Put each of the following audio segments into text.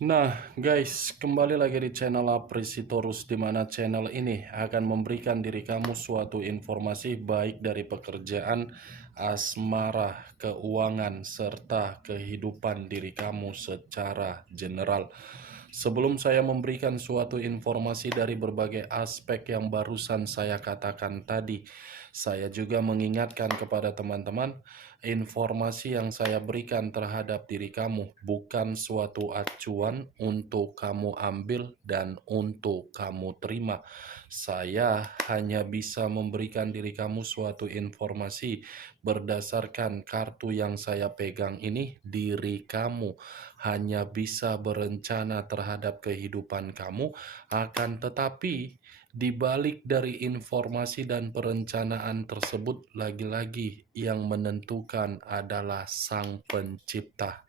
Nah, guys, kembali lagi di channel Apresitorus, di mana channel ini akan memberikan diri kamu suatu informasi baik dari pekerjaan, asmara, keuangan, serta kehidupan diri kamu secara general. Sebelum saya memberikan suatu informasi dari berbagai aspek yang barusan saya katakan tadi, saya juga mengingatkan kepada teman-teman, informasi yang saya berikan terhadap diri kamu bukan suatu acuan untuk kamu ambil dan untuk kamu terima. Saya hanya bisa memberikan diri kamu suatu informasi berdasarkan kartu yang saya pegang ini. Diri kamu hanya bisa berencana terhadap kehidupan kamu, akan tetapi di balik dari informasi dan perencanaan tersebut, lagi-lagi yang menentukan adalah Sang Pencipta.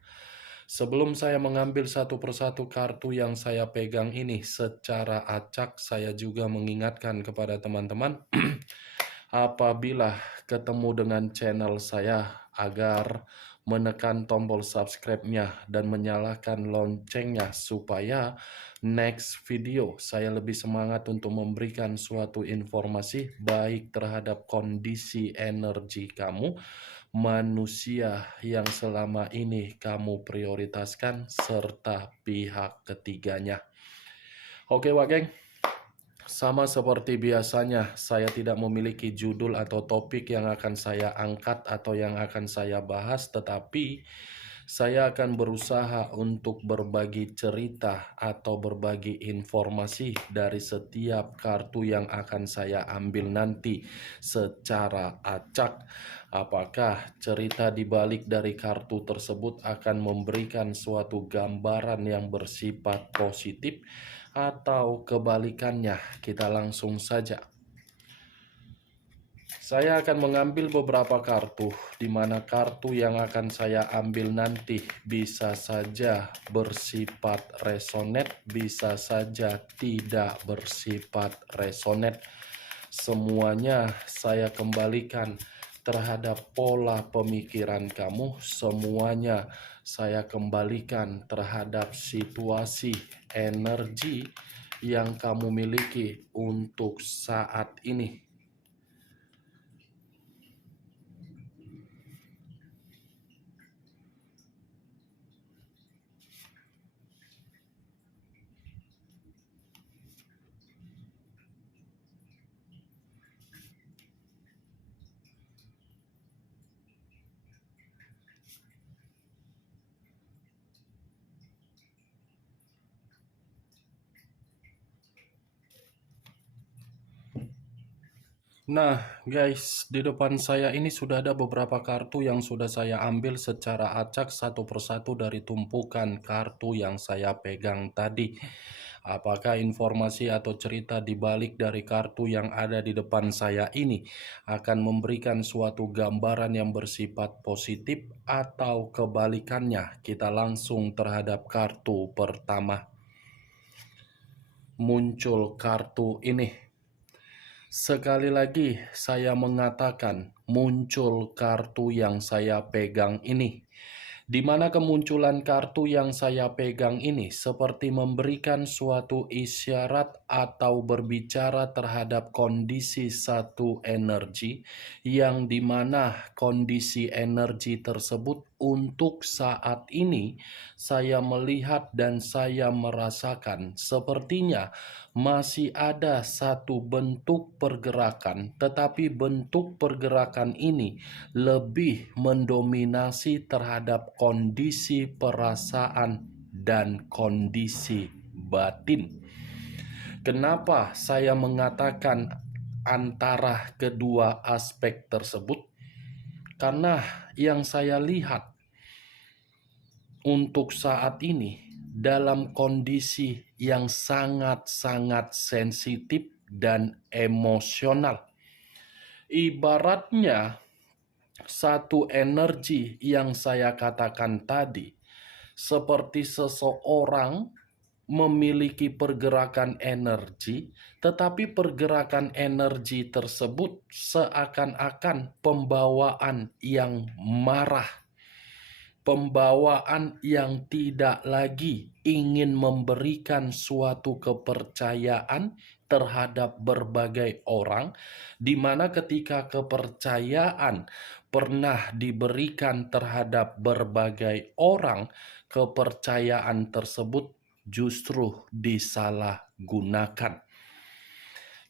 Sebelum saya mengambil satu persatu kartu yang saya pegang ini secara acak, saya juga mengingatkan kepada teman-teman, apabila ketemu dengan channel saya, agar menekan tombol subscribe-nya dan menyalakan loncengnya supaya next video saya lebih semangat untuk memberikan suatu informasi baik terhadap kondisi energi kamu, manusia yang selama ini kamu prioritaskan, serta pihak ketiganya. Oke, Wak, sama seperti biasanya, saya tidak memiliki judul atau topik yang akan saya angkat atau yang akan saya bahas, tetapi saya akan berusaha untuk berbagi cerita atau berbagi informasi dari setiap kartu yang akan saya ambil nanti secara acak. Apakah cerita di balik dari kartu tersebut akan memberikan suatu gambaran yang bersifat positif atau kebalikannya? Kita langsung saja. Saya akan mengambil beberapa kartu, di mana kartu yang akan saya ambil nanti bisa saja bersifat resonet, bisa saja tidak bersifat resonet. Semuanya saya kembalikan terhadap pola pemikiran kamu, semuanya saya kembalikan terhadap situasi energi yang kamu miliki untuk saat ini. Nah, guys, di depan saya ini sudah ada beberapa kartu yang sudah saya ambil secara acak satu persatu dari tumpukan kartu yang saya pegang tadi. Apakah informasi atau cerita di balik dari kartu yang ada di depan saya ini akan memberikan suatu gambaran yang bersifat positif atau kebalikannya? Kita langsung terhadap kartu pertama. Muncul kartu ini. Sekali lagi saya mengatakan, muncul kartu yang saya pegang ini. Di mana kemunculan kartu yang saya pegang ini seperti memberikan suatu isyarat atau berbicara terhadap kondisi satu energi, yang dimana kondisi energi tersebut untuk saat ini saya melihat dan saya merasakan sepertinya masih ada satu bentuk pergerakan, tetapi bentuk pergerakan ini lebih mendominasi terhadap kondisi perasaan dan kondisi batin. Kenapa saya mengatakan antara kedua aspek tersebut? Karena yang saya lihat untuk saat ini dalam kondisi yang sangat-sangat sensitif dan emosional. Ibaratnya satu energi yang saya katakan tadi, seperti seseorang memiliki pergerakan energi, tetapi pergerakan energi tersebut seakan-akan pembawaan yang marah. pembawaan yang tidak lagi ingin memberikan suatu kepercayaan terhadap berbagai orang, di mana ketika kepercayaan pernah diberikan terhadap berbagai orang, kepercayaan tersebut justru disalahgunakan.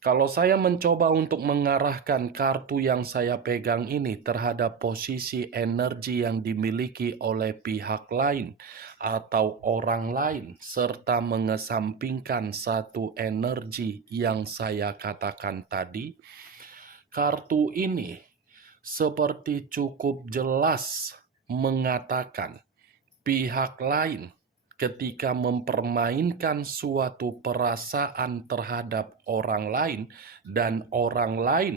Kalau saya mencoba untuk mengarahkan kartu yang saya pegang ini terhadap posisi energi yang dimiliki oleh pihak lain atau orang lain, serta mengesampingkan satu energi yang saya katakan tadi, kartu ini seperti cukup jelas mengatakan pihak lain ketika mempermainkan suatu perasaan terhadap orang lain dan orang lain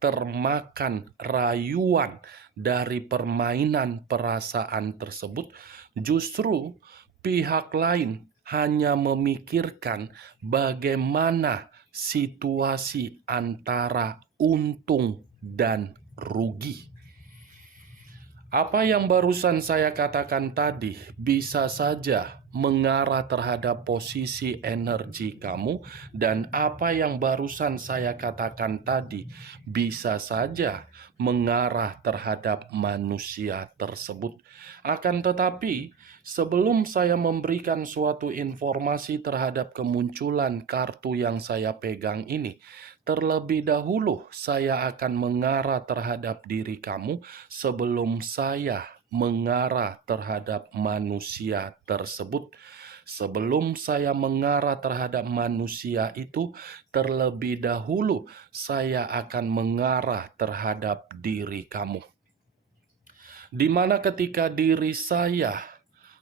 termakan rayuan dari permainan perasaan tersebut, justru pihak lain hanya memikirkan bagaimana situasi antara untung dan rugi. Apa yang barusan saya katakan tadi bisa saja mengarah terhadap posisi energi kamu, dan apa yang barusan saya katakan tadi bisa saja mengarah terhadap manusia tersebut. Akan tetapi, sebelum saya memberikan suatu informasi terhadap kemunculan kartu yang saya pegang ini, terlebih dahulu saya akan mengarah terhadap diri kamu sebelum saya mengarah terhadap manusia tersebut. Sebelum saya mengarah terhadap manusia itu, terlebih dahulu saya akan mengarah terhadap diri kamu. Di mana ketika diri saya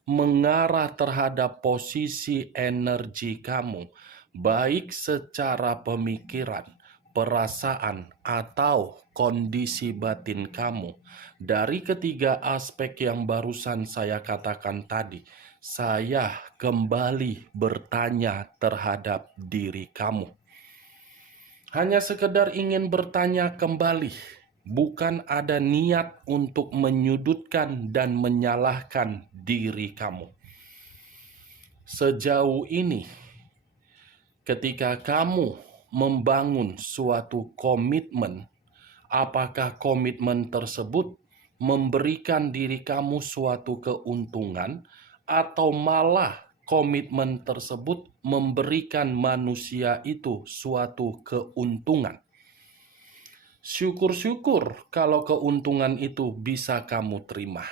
mengarah terhadap posisi energi kamu, baik secara pemikiran, perasaan, atau kondisi batin kamu, dari ketiga aspek yang barusan saya katakan tadi, saya kembali bertanya terhadap diri kamu. Hanya sekedar ingin bertanya kembali, bukan ada niat untuk menyudutkan dan menyalahkan diri kamu. Sejauh ini, ketika kamu membangun suatu komitmen, apakah komitmen tersebut memberikan diri kamu suatu keuntungan, atau malah komitmen tersebut memberikan manusia itu suatu keuntungan? Syukur-syukur kalau keuntungan itu bisa kamu terima.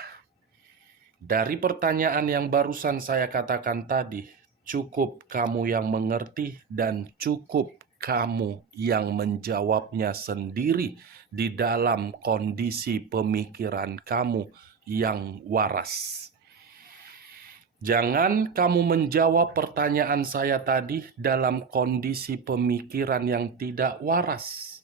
Dari pertanyaan yang barusan saya katakan tadi, cukup kamu yang mengerti dan cukup kamu yang menjawabnya sendiri di dalam kondisi pemikiran kamu yang waras. Jangan kamu menjawab pertanyaan saya tadi dalam kondisi pemikiran yang tidak waras.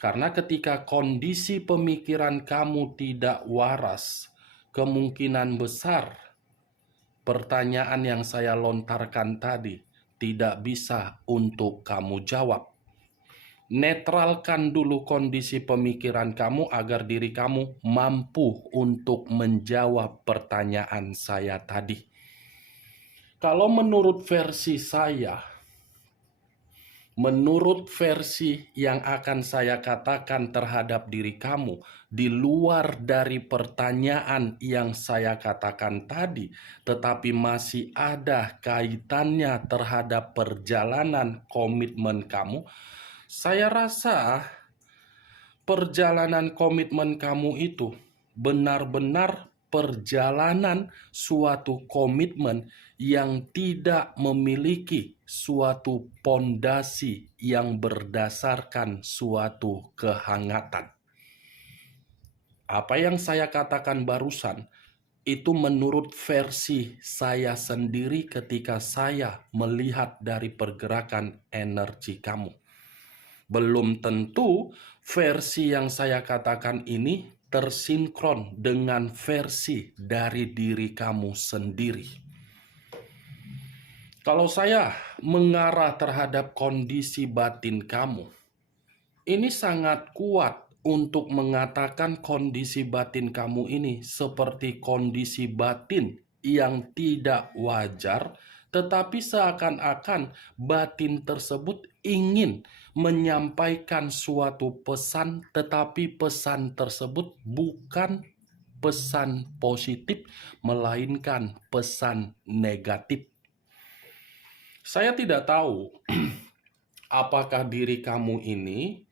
Karena ketika kondisi pemikiran kamu tidak waras, kemungkinan besar pertanyaan yang saya lontarkan tadi tidak bisa untuk kamu jawab. Netralkan dulu kondisi pemikiran kamu agar diri kamu mampu untuk menjawab pertanyaan saya tadi. Kalau menurut versi saya, menurut versi yang akan saya katakan terhadap diri kamu, di luar dari pertanyaan yang saya katakan tadi, tetapi masih ada kaitannya terhadap perjalanan komitmen kamu, saya rasa perjalanan komitmen kamu itu benar-benar perjalanan suatu komitmen yang tidak memiliki suatu pondasi yang berdasarkan suatu kehangatan. Apa yang saya katakan barusan itu menurut versi saya sendiri ketika saya melihat dari pergerakan energi kamu. Belum tentu versi yang saya katakan ini tersinkron dengan versi dari diri kamu sendiri. Kalau saya mengarah terhadap kondisi batin kamu, ini sangat kuat untuk mengatakan kondisi batin kamu ini seperti kondisi batin yang tidak wajar, tetapi seakan-akan batin tersebut ingin menyampaikan suatu pesan, tetapi pesan tersebut bukan pesan positif, melainkan pesan negatif. Saya tidak tahu apakah diri kamu ini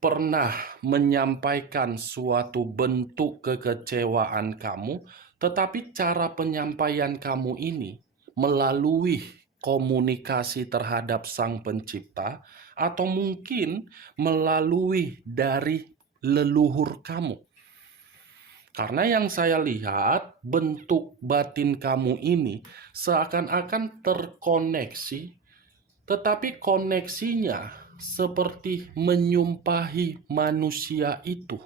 pernah menyampaikan suatu bentuk kekecewaan kamu, tetapi cara penyampaian kamu ini melalui komunikasi terhadap Sang Pencipta, atau mungkin melalui dari leluhur kamu. Karena yang saya lihat, bentuk batin kamu ini seakan-akan terkoneksi, tetapi koneksinya seperti menyumpahi manusia itu.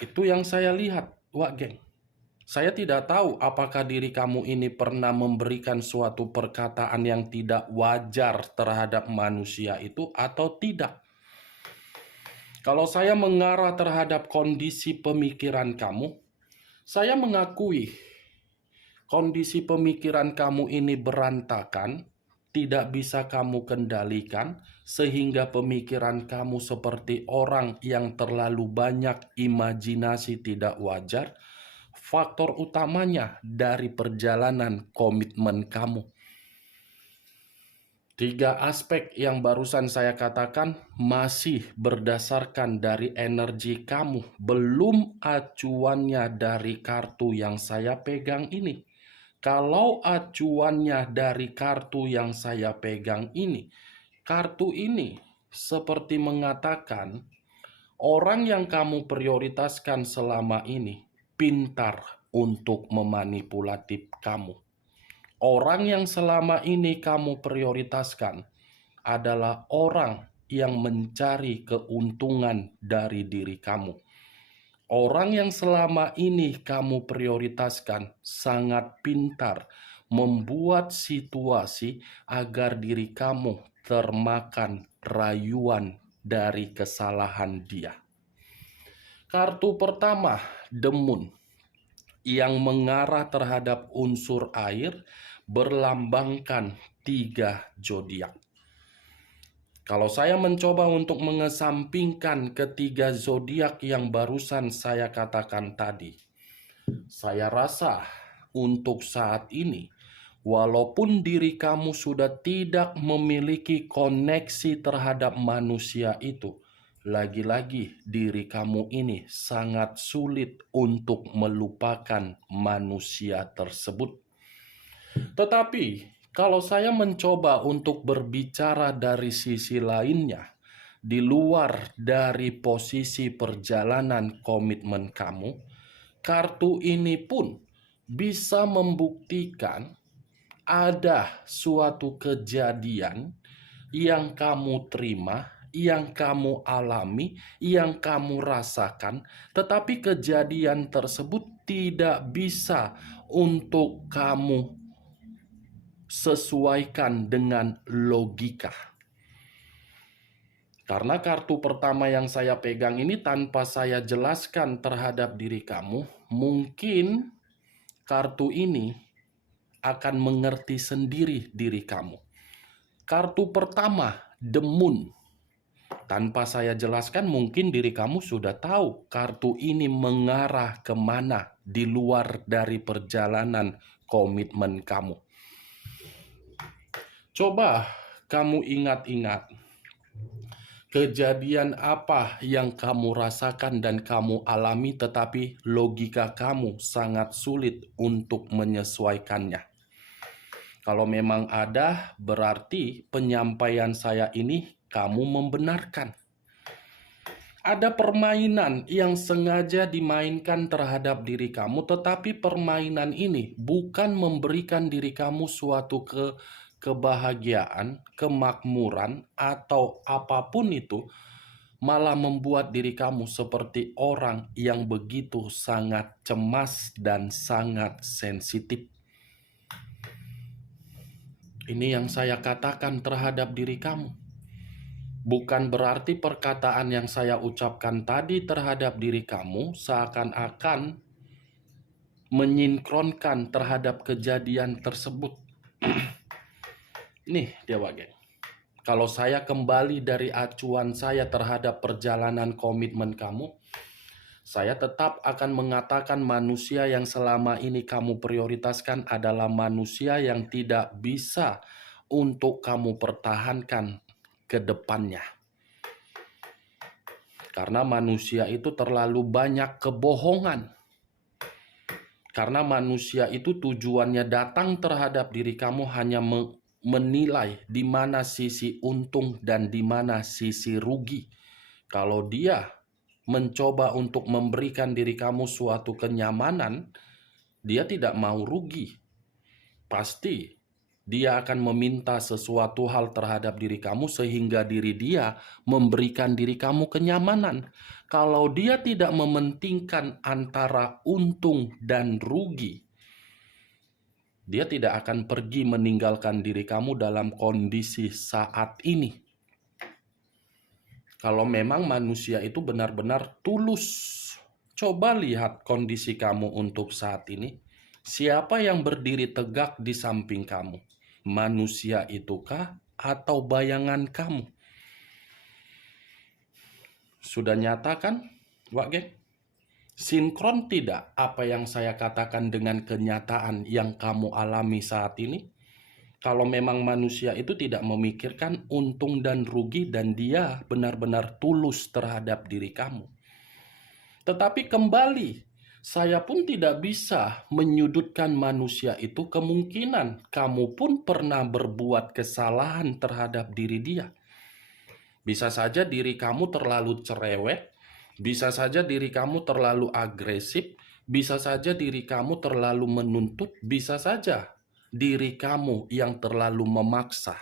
Itu yang saya lihat, Wak Geng. Saya tidak tahu apakah diri kamu ini pernah memberikan suatu perkataan yang tidak wajar terhadap manusia itu atau tidak. Kalau saya mengarah terhadap kondisi pemikiran kamu, saya mengakui kondisi pemikiran kamu ini berantakan, tidak bisa kamu kendalikan, sehingga pemikiran kamu seperti orang yang terlalu banyak imajinasi tidak wajar. Faktor utamanya dari perjalanan komitmen kamu. 3 aspek yang barusan saya katakan masih berdasarkan dari energi kamu, belum acuannya dari kartu yang saya pegang ini. Kalau acuannya dari kartu yang saya pegang ini, kartu ini seperti mengatakan orang yang kamu prioritaskan selama ini pintar untuk memanipulatif kamu. Orang yang selama ini kamu prioritaskan adalah orang yang mencari keuntungan dari diri kamu. Orang yang selama ini kamu prioritaskan sangat pintar membuat situasi agar diri kamu termakan rayuan dari kesalahan dia. Kartu pertama, The Moon, yang mengarah terhadap unsur air, berlambangkan 3 zodiak. Kalau saya mencoba untuk mengesampingkan ketiga zodiak yang barusan saya katakan tadi, saya rasa untuk saat ini, walaupun diri kamu sudah tidak memiliki koneksi terhadap manusia itu, lagi-lagi diri kamu ini sangat sulit untuk melupakan manusia tersebut. Tetapi kalau saya mencoba untuk berbicara dari sisi lainnya, di luar dari posisi perjalanan komitmen kamu, kartu ini pun bisa membuktikan ada suatu kejadian yang kamu terima, yang kamu alami, yang kamu rasakan, tetapi kejadian tersebut tidak bisa untuk kamu sesuaikan dengan logika. Karena kartu pertama yang saya pegang ini tanpa saya jelaskan terhadap diri kamu, mungkin kartu ini akan mengerti sendiri diri kamu. Kartu pertama, The Moon. Tanpa saya jelaskan, mungkin diri kamu sudah tahu kartu ini mengarah kemana di luar dari perjalanan komitmen kamu. Coba kamu ingat-ingat, kejadian apa yang kamu rasakan dan kamu alami tetapi logika kamu sangat sulit untuk menyesuaikannya. Kalau memang ada, berarti penyampaian saya ini kamu membenarkan. Ada permainan yang sengaja dimainkan terhadap diri kamu, tetapi permainan ini bukan memberikan diri kamu suatu kebahagiaan, kemakmuran, atau apapun itu, malah membuat diri kamu seperti orang yang begitu sangat cemas dan sangat sensitif. Ini yang saya katakan terhadap diri kamu. Bukan berarti perkataan yang saya ucapkan tadi terhadap diri kamu seakan-akan menyinkronkan terhadap kejadian tersebut. Nih dia Wak Geng. Kalau saya kembali dari acuan saya terhadap perjalanan komitmen kamu, saya tetap akan mengatakan manusia yang selama ini kamu prioritaskan adalah manusia yang tidak bisa untuk kamu pertahankan ke depannya. Karena manusia itu terlalu banyak kebohongan. Karena manusia itu tujuannya datang terhadap diri kamu hanya menilai di mana sisi untung dan di mana sisi rugi. Kalau dia mencoba untuk memberikan diri kamu suatu kenyamanan, dia tidak mau rugi. Pasti dia akan meminta sesuatu hal terhadap diri kamu sehingga diri dia memberikan diri kamu kenyamanan. Kalau dia tidak mementingkan antara untung dan rugi, dia tidak akan pergi meninggalkan diri kamu dalam kondisi saat ini. Kalau memang manusia itu benar-benar tulus, coba lihat kondisi kamu untuk saat ini. Siapa yang berdiri tegak di samping kamu? Manusia itukah atau bayangan kamu? Sudah nyata kan, Wak Geng? Sinkron tidak apa yang saya katakan dengan kenyataan yang kamu alami saat ini? Kalau memang manusia itu tidak memikirkan untung dan rugi dan dia benar-benar tulus terhadap diri kamu. Tetapi kembali, saya pun tidak bisa menyudutkan manusia itu, kemungkinan kamu pun pernah berbuat kesalahan terhadap diri dia. Bisa saja diri kamu terlalu cerewet, bisa saja diri kamu terlalu agresif, bisa saja diri kamu terlalu menuntut, bisa saja diri kamu yang terlalu memaksa.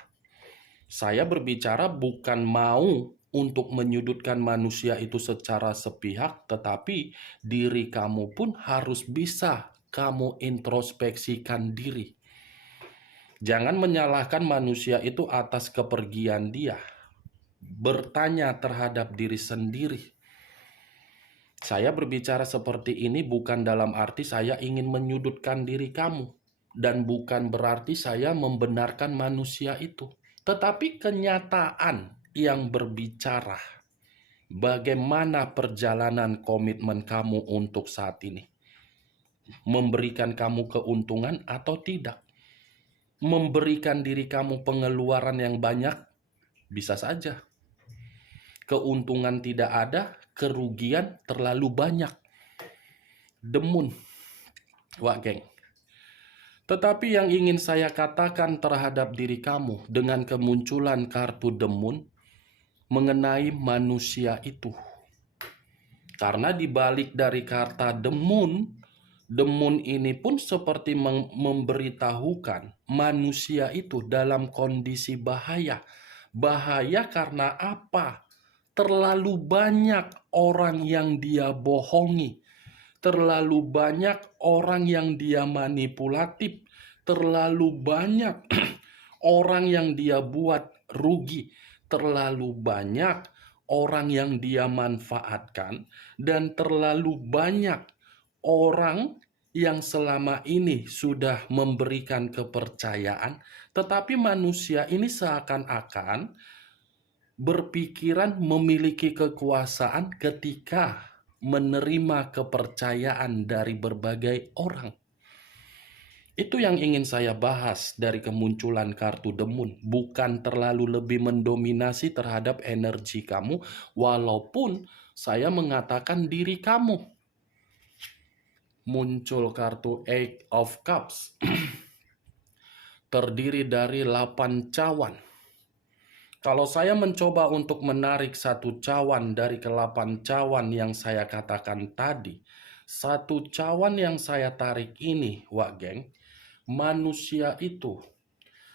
Saya berbicara bukan mau untuk menyudutkan manusia itu secara sepihak, tetapi diri kamu pun harus bisa kamu introspeksikan diri. Jangan menyalahkan manusia itu atas kepergian dia. Bertanya terhadap diri sendiri. Saya berbicara seperti ini bukan dalam arti saya ingin menyudutkan diri kamu. Dan bukan berarti saya membenarkan manusia itu. Tetapi kenyataan yang berbicara bagaimana perjalanan komitmen kamu untuk saat ini. Memberikan kamu keuntungan atau tidak. Memberikan diri kamu pengeluaran yang banyak, bisa saja. Keuntungan tidak ada, kerugian terlalu banyak. Demun, Wak Geng. Tetapi yang ingin saya katakan terhadap diri kamu dengan kemunculan kartu demun mengenai manusia itu. Karena dibalik dari kata demun, demun ini pun seperti memberitahukan manusia itu dalam kondisi bahaya. Bahaya karena apa? Terlalu banyak orang yang dia bohongi. Terlalu banyak orang yang dia manipulatif. Terlalu banyak orang yang dia buat rugi. Terlalu banyak orang yang dia manfaatkan. Dan terlalu banyak orang yang selama ini sudah memberikan kepercayaan. Tetapi manusia ini seakan-akan berpikiran memiliki kekuasaan ketika menerima kepercayaan dari berbagai orang. Itu yang ingin saya bahas dari kemunculan kartu demun. Bukan terlalu lebih mendominasi terhadap energi kamu, walaupun saya mengatakan diri kamu. Muncul kartu Eight of Cups. Terdiri dari 8 cawan. Kalau saya mencoba untuk menarik satu cawan dari ke-8 cawan yang saya katakan tadi, satu cawan yang saya tarik ini, Wak Geng, manusia itu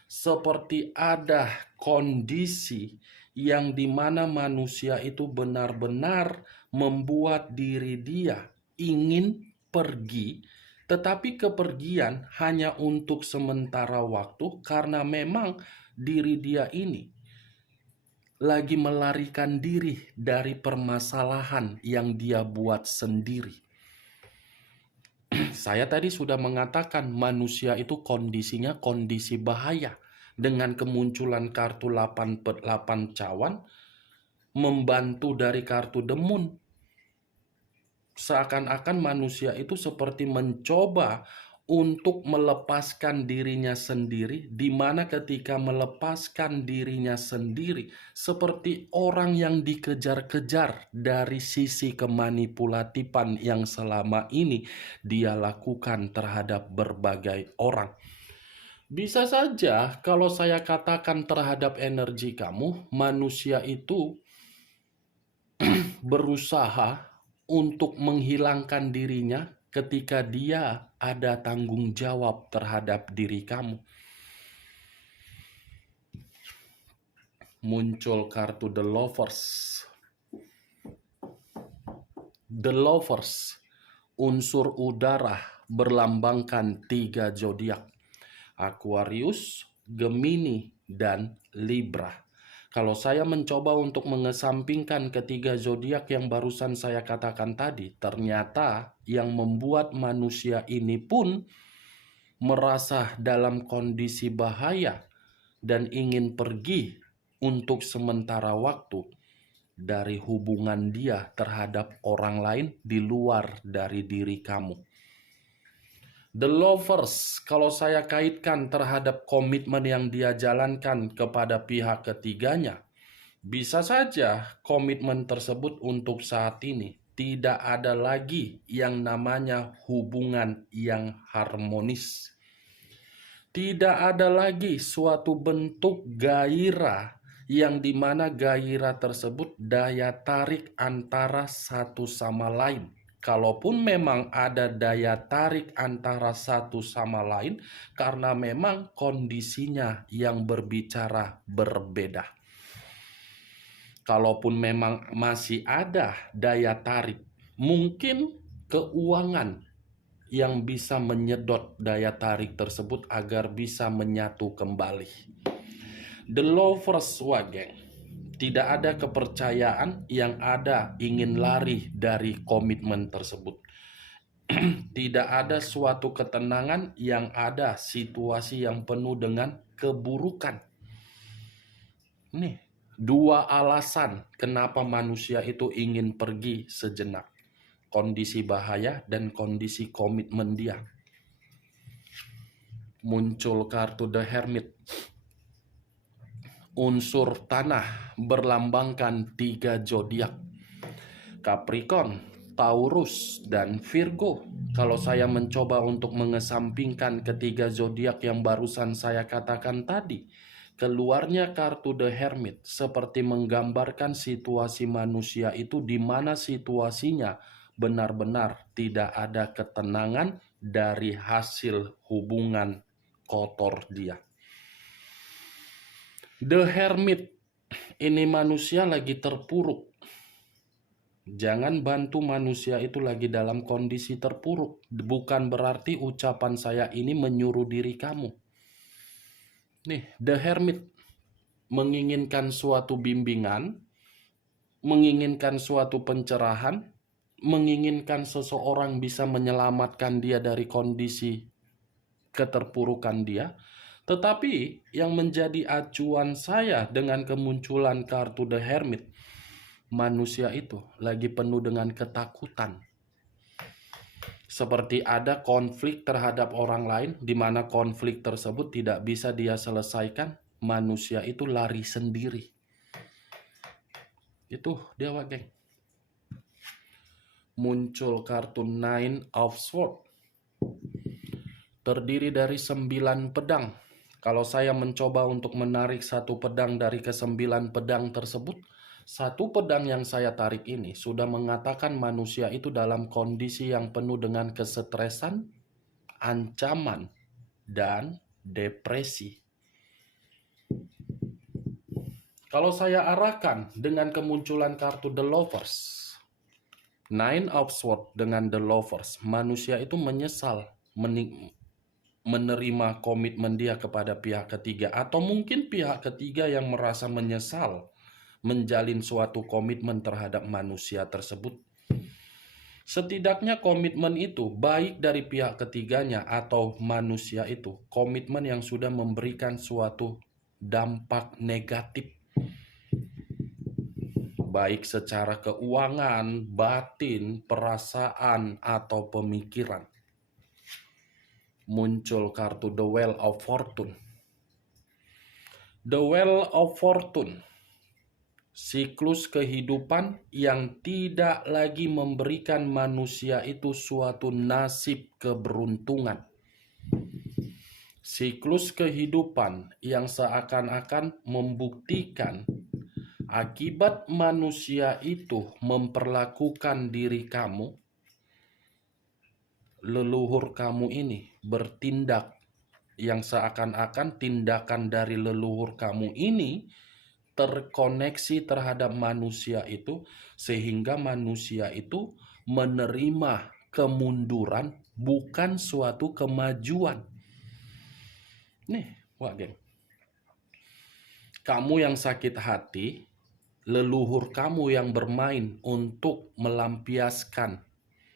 seperti ada kondisi yang dimana manusia itu benar-benar membuat diri dia ingin pergi, tetapi kepergian hanya untuk sementara waktu karena memang diri dia ini lagi melarikan diri dari permasalahan yang dia buat sendiri. Saya tadi sudah mengatakan manusia itu kondisinya kondisi bahaya. Dengan kemunculan kartu 8/8 cawan, membantu dari kartu The Moon. Seakan-akan manusia itu seperti mencoba untuk melepaskan dirinya sendiri, di mana ketika melepaskan dirinya sendiri, seperti orang yang dikejar-kejar dari sisi kemanipulatifan yang selama ini dia lakukan terhadap berbagai orang. Bisa saja kalau saya katakan terhadap energi kamu, manusia itu berusaha untuk menghilangkan dirinya ketika dia ada tanggung jawab terhadap diri kamu. Muncul kartu The Lovers. The Lovers, unsur udara, berlambangkan 3 zodiak: Aquarius, Gemini, dan Libra. Kalau saya mencoba untuk mengesampingkan ketiga zodiak yang barusan saya katakan tadi, ternyata yang membuat manusia ini pun merasa dalam kondisi bahaya dan ingin pergi untuk sementara waktu dari hubungan dia terhadap orang lain di luar dari diri kamu. The Lovers, kalau saya kaitkan terhadap komitmen yang dia jalankan kepada pihak ketiganya, bisa saja komitmen tersebut untuk saat ini tidak ada lagi yang namanya hubungan yang harmonis. Tidak ada lagi suatu bentuk gairah yang dimana gairah tersebut daya tarik antara satu sama lain. Kalaupun memang ada daya tarik antara satu sama lain, karena memang kondisinya yang berbicara berbeda. Kalaupun memang masih ada daya tarik, mungkin keuangan yang bisa menyedot daya tarik tersebut agar bisa menyatu kembali. The Lovers, geng. Tidak ada kepercayaan, yang ada ingin lari dari komitmen tersebut. Tidak ada suatu ketenangan, yang ada situasi yang penuh dengan keburukan. Nih, 2 alasan kenapa manusia itu ingin pergi sejenak. Kondisi bahaya dan kondisi komitmen dia. Muncul kartu The Hermit. Unsur tanah, berlambangkan 3 zodiak: Capricorn, Taurus, dan Virgo. Kalau saya mencoba untuk mengesampingkan ketiga zodiak yang barusan saya katakan tadi, keluarnya kartu The Hermit seperti menggambarkan situasi manusia itu di mana situasinya benar-benar tidak ada ketenangan dari hasil hubungan kotor dia. The Hermit, ini manusia lagi terpuruk. Jangan bantu manusia itu lagi dalam kondisi terpuruk. Bukan berarti ucapan saya ini menyuruh diri kamu. Nih, The Hermit menginginkan suatu bimbingan, menginginkan suatu pencerahan, menginginkan seseorang bisa menyelamatkan dia dari kondisi keterpurukan dia. Tetapi yang menjadi acuan saya dengan kemunculan kartu The Hermit, manusia itu lagi penuh dengan ketakutan. Seperti ada konflik terhadap orang lain, di mana konflik tersebut tidak bisa dia selesaikan, manusia itu lari sendiri. Itu dia, geng. Muncul kartu Nine of Swords. Terdiri dari 9 pedang. Kalau saya mencoba untuk menarik satu pedang dari ke-9 pedang tersebut, satu pedang yang saya tarik ini sudah mengatakan manusia itu dalam kondisi yang penuh dengan kesetresan, ancaman, dan depresi. Kalau saya arahkan dengan kemunculan kartu The Lovers, Nine of Swords dengan The Lovers, manusia itu menyesal menerima komitmen dia kepada pihak ketiga, atau mungkin pihak ketiga yang merasa menyesal menjalin suatu komitmen terhadap manusia tersebut. Setidaknya komitmen itu baik dari pihak ketiganya atau manusia itu, komitmen yang sudah memberikan suatu dampak negatif, baik secara keuangan, batin, perasaan, atau pemikiran. Muncul kartu The Wheel of Fortune. The Wheel of Fortune, siklus kehidupan yang tidak lagi memberikan manusia itu suatu nasib keberuntungan. Siklus kehidupan yang seakan-akan membuktikan akibat manusia itu memperlakukan diri kamu, leluhur kamu ini bertindak yang seakan-akan tindakan dari leluhur kamu ini terkoneksi terhadap manusia itu, sehingga manusia itu menerima kemunduran bukan suatu kemajuan. Nih, wah geng. Kamu yang sakit hati, leluhur kamu yang bermain untuk melampiaskan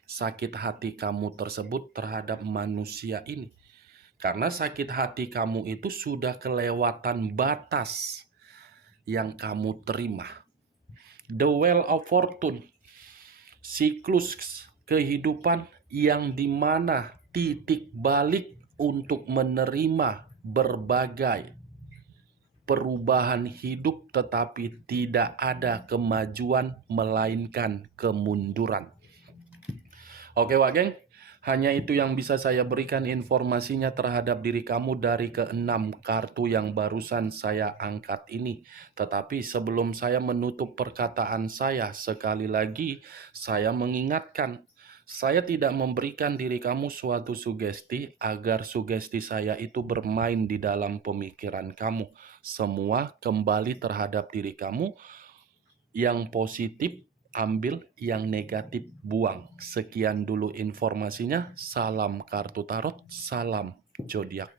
sakit hati kamu tersebut terhadap manusia ini. Karena sakit hati kamu itu sudah kelewatan batas yang kamu terima. The Wheel of Fortune, siklus kehidupan yang dimana titik balik untuk menerima berbagai perubahan hidup, tetapi tidak ada kemajuan melainkan kemunduran. Oke Wak Geng, hanya itu yang bisa saya berikan informasinya terhadap diri kamu dari ke-6 kartu yang barusan saya angkat ini. Tetapi sebelum saya menutup perkataan saya, sekali lagi saya mengingatkan, saya tidak memberikan diri kamu suatu sugesti agar sugesti saya itu bermain di dalam pemikiran kamu. Semua kembali terhadap diri kamu. Yang positif ambil, yang negatif buang. Sekian dulu informasinya. Salam kartu tarot, salam zodiak.